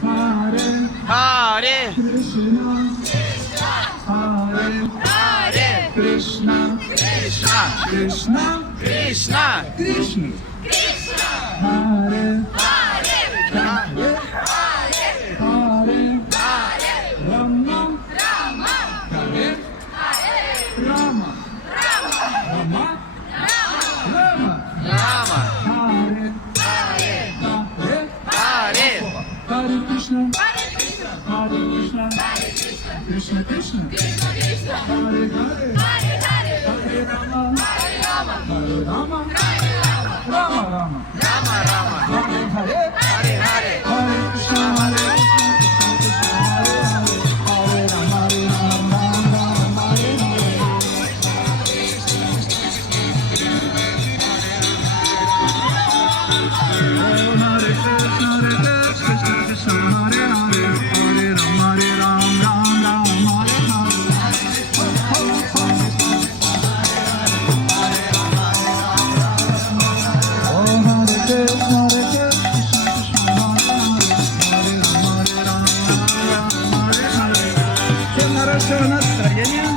Hare Krishna, Hare Hare Krishna, Krishna Krishna, Krishna Krishna, Hare Hare Hare Rama, Hare Rama, Rama, Rama, Rama Hare Hare Hare Hare Hare Krishna, Hare Krishna, Krishna Krishna, Hare Hare, Hare Rama, Hare Rama, Rama Rama, Rama Rama Hare Hare, Hare Hare Hare Krishna, Hare Krishna, Hare Rama, Hare Rama, Rama Hare Hare. Hare Krishna, Krishna Krishna, Hare Hare, Hare Rama, Rama Hare Hare. Oh, Hare Krishna, Krishna Krishna, Hare Hare, Hare Rama, Rama Hare Hare. Все на расчет настроение.